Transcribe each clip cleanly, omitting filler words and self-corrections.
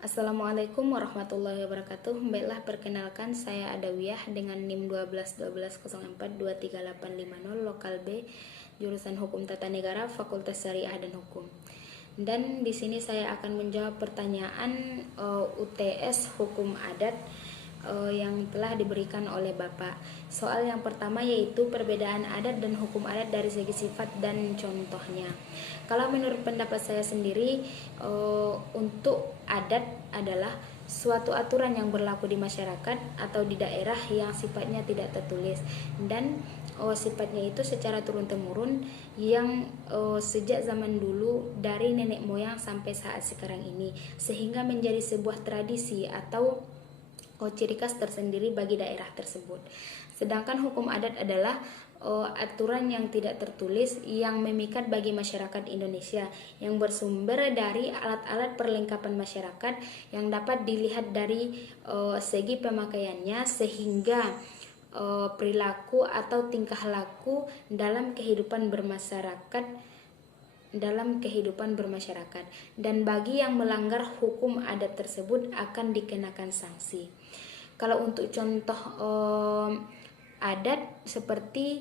Assalamualaikum warahmatullahi wabarakatuh. Baiklah, perkenalkan saya Adawiyah dengan NIM 12 1204 23850 lokal B, jurusan Hukum Tata Negara, Fakultas Syariah dan Hukum. Dan di sini saya akan menjawab pertanyaan UTS Hukum Adat yang telah diberikan oleh Bapak. Soal yang pertama yaitu perbedaan adat dan hukum adat dari segi sifat dan contohnya. Kalau menurut pendapat saya sendiri, untuk adat adalah suatu aturan yang berlaku di masyarakat atau di daerah yang sifatnya tidak tertulis dan sifatnya itu secara turun-temurun yang sejak zaman dulu dari nenek moyang sampai saat sekarang ini, sehingga menjadi sebuah tradisi atau ciri khas tersendiri bagi daerah tersebut. Sedangkan hukum adat adalah aturan yang tidak tertulis yang memikat bagi masyarakat Indonesia, yang bersumber dari alat-alat perlengkapan masyarakat yang dapat dilihat dari segi pemakaiannya, sehingga perilaku atau tingkah laku dalam kehidupan bermasyarakat, dan bagi yang melanggar hukum adat tersebut akan dikenakan sanksi. Kalau untuk contoh adat seperti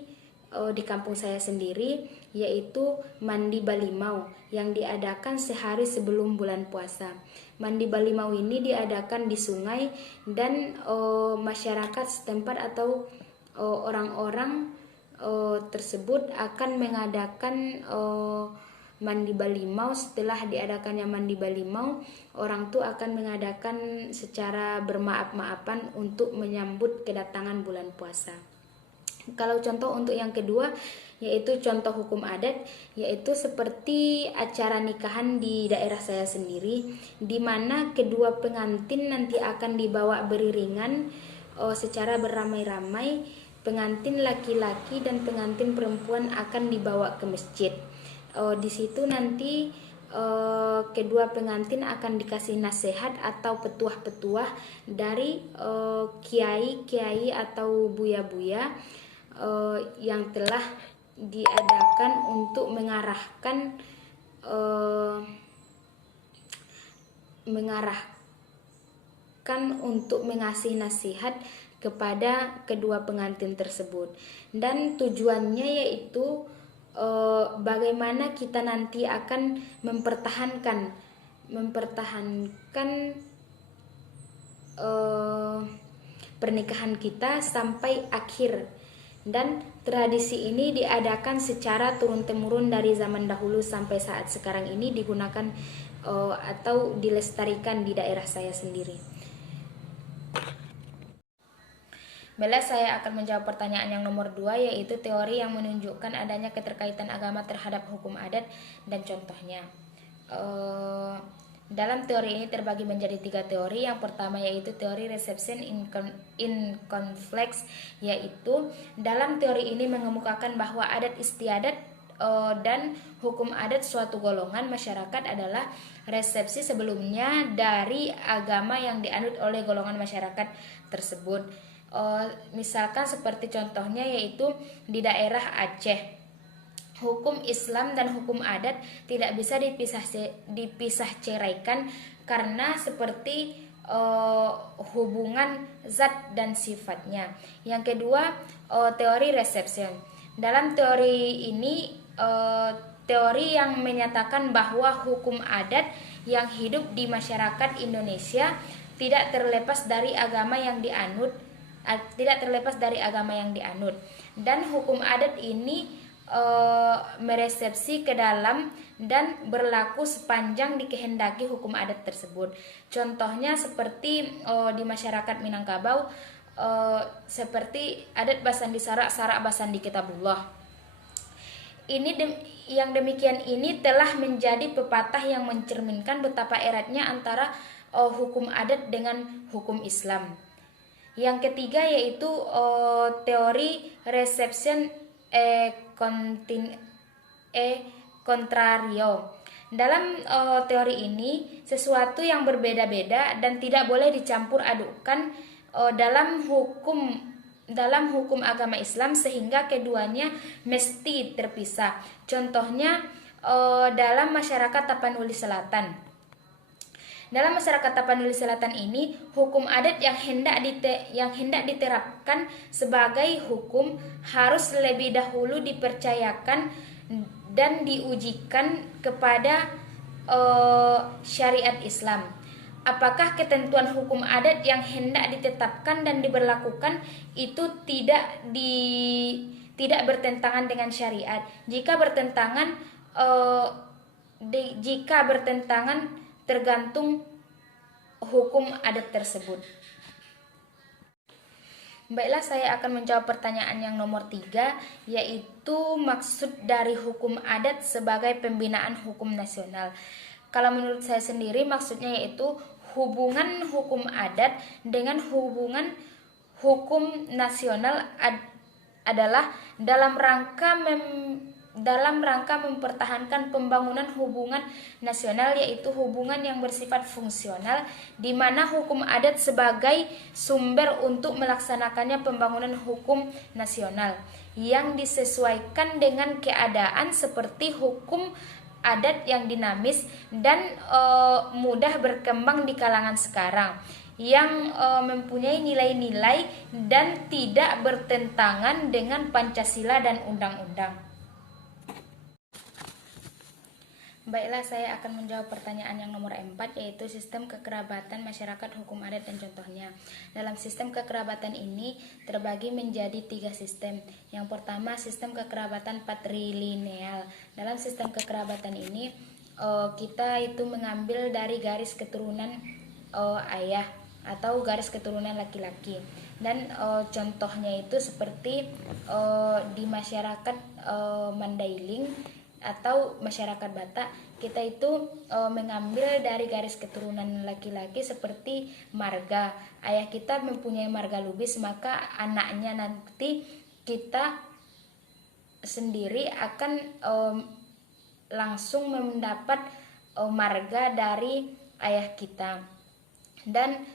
di kampung saya sendiri, yaitu mandi balimau yang diadakan sehari sebelum bulan puasa. Mandi balimau ini diadakan di sungai dan masyarakat setempat atau orang-orang tersebut akan mengadakan mandi balimau. Setelah diadakannya mandi balimau, orang tua akan mengadakan secara bermaaf-maafan untuk menyambut kedatangan bulan puasa. Kalau contoh untuk yang kedua, yaitu contoh hukum adat, yaitu seperti acara nikahan di daerah saya sendiri, di mana kedua pengantin nanti akan dibawa beriringan secara beramai-ramai. Pengantin laki-laki dan pengantin perempuan akan dibawa ke masjid. Di situ nanti kedua pengantin akan dikasih nasihat atau petuah-petuah dari kiai-kiai atau buya-buya yang telah diadakan untuk mengarahkan untuk mengasih nasihat kepada kedua pengantin tersebut, dan tujuannya yaitu bagaimana kita nanti akan mempertahankan pernikahan kita sampai akhir. Dan tradisi ini diadakan secara turun-temurun dari zaman dahulu sampai saat sekarang ini, digunakan atau dilestarikan di daerah saya sendiri. Baiklah, saya akan menjawab pertanyaan yang nomor 2, yaitu teori yang menunjukkan adanya keterkaitan agama terhadap hukum adat dan contohnya. Dalam teori ini terbagi menjadi 3 teori. Yang pertama yaitu teori reception in conflicts, yaitu dalam teori ini mengemukakan bahwa adat istiadat dan hukum adat suatu golongan masyarakat adalah resepsi sebelumnya dari agama yang dianut oleh golongan masyarakat tersebut. Misalkan seperti contohnya yaitu di daerah Aceh, hukum Islam dan hukum adat tidak bisa dipisah ceraikan karena seperti hubungan zat dan sifatnya. Yang kedua, teori reception. Dalam teori ini teori yang menyatakan bahwa hukum adat yang hidup di masyarakat Indonesia tidak terlepas dari agama yang dianut, dan hukum adat ini meresepsi ke dalam dan berlaku sepanjang dikehendaki hukum adat tersebut. Contohnya seperti di masyarakat Minangkabau, seperti adat Basandi Sarak, Sarak Basandi Kitabullah. Yang demikian ini telah menjadi pepatah yang mencerminkan betapa eratnya antara hukum adat dengan hukum Islam. Yang ketiga yaitu teori reception contrario. Dalam teori ini, sesuatu yang berbeda-beda dan tidak boleh dicampur adukkan dalam hukum agama Islam, sehingga keduanya mesti terpisah. Contohnya dalam masyarakat Tapanuli Selatan. Dalam masyarakat Tapanuli Selatan ini, hukum adat yang hendak diterapkan sebagai hukum harus lebih dahulu dipercayakan dan diujikan kepada syariat Islam. Apakah ketentuan hukum adat yang hendak ditetapkan dan diberlakukan itu tidak bertentangan dengan syariat? Jika bertentangan tergantung hukum adat tersebut. Baiklah, saya akan menjawab pertanyaan yang nomor 3, yaitu maksud dari hukum adat sebagai pembinaan hukum nasional. Kalau menurut saya sendiri, maksudnya yaitu hubungan hukum adat dengan hubungan hukum nasional adalah dalam rangka mempertahankan pembangunan hubungan nasional, yaitu hubungan yang bersifat fungsional, di mana hukum adat sebagai sumber untuk melaksanakannya pembangunan hukum nasional yang disesuaikan dengan keadaan, seperti hukum adat yang dinamis dan mudah berkembang di kalangan sekarang, yang mempunyai nilai-nilai dan tidak bertentangan dengan Pancasila dan undang-undang. Baiklah, saya akan menjawab pertanyaan yang nomor 4, yaitu sistem kekerabatan masyarakat hukum adat dan contohnya. Dalam sistem kekerabatan ini terbagi menjadi 3 sistem. Yang pertama, sistem kekerabatan patrilineal. Dalam sistem kekerabatan ini kita itu mengambil dari garis keturunan ayah atau garis keturunan laki-laki. Dan contohnya itu seperti di masyarakat Mandailing atau masyarakat Batak, kita itu mengambil dari garis keturunan laki-laki seperti marga. Ayah kita mempunyai marga Lubis, maka anaknya nanti kita sendiri akan langsung mendapat marga dari ayah kita. Dan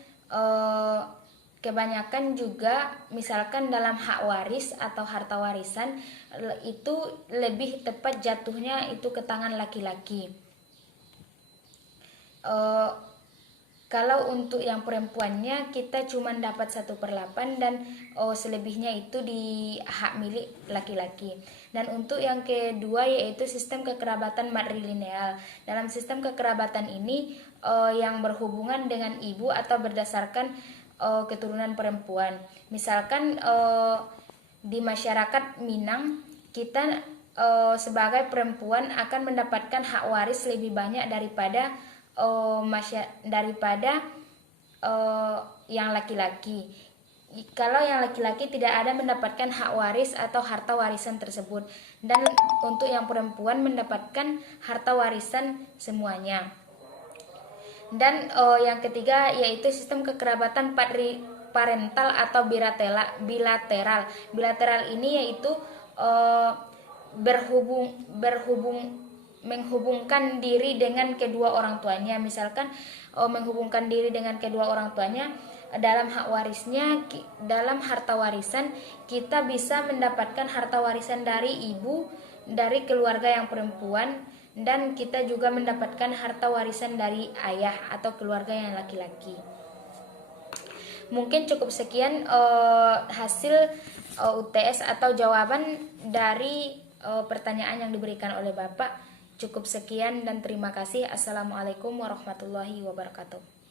kebanyakan juga misalkan dalam hak waris atau harta warisan itu lebih tepat jatuhnya itu ke tangan laki-laki. Kalau untuk yang perempuannya kita cuma dapat 1/8 dan selebihnya itu di hak milik laki-laki. Dan untuk yang kedua yaitu sistem kekerabatan matrilineal. Dalam sistem kekerabatan ini yang berhubungan dengan ibu atau berdasarkan keturunan perempuan. Misalkan di masyarakat Minang kita sebagai perempuan akan mendapatkan hak waris lebih banyak daripada yang laki-laki. Kalau yang laki-laki tidak ada mendapatkan hak waris atau harta warisan tersebut, dan untuk yang perempuan mendapatkan harta warisan semuanya. Dan yang ketiga yaitu sistem kekerabatan parental atau bilateral. Bilateral ini yaitu menghubungkan diri dengan kedua orang tuanya. Misalkan menghubungkan diri dengan kedua orang tuanya dalam hak warisnya, dalam harta warisan kita bisa mendapatkan harta warisan dari ibu, dari keluarga yang perempuan, dan kita juga mendapatkan harta warisan dari ayah atau keluarga yang laki-laki. Mungkin cukup sekian hasil UTS atau jawaban dari pertanyaan yang diberikan oleh Bapak. Cukup sekian dan terima kasih. Assalamualaikum warahmatullahi wabarakatuh.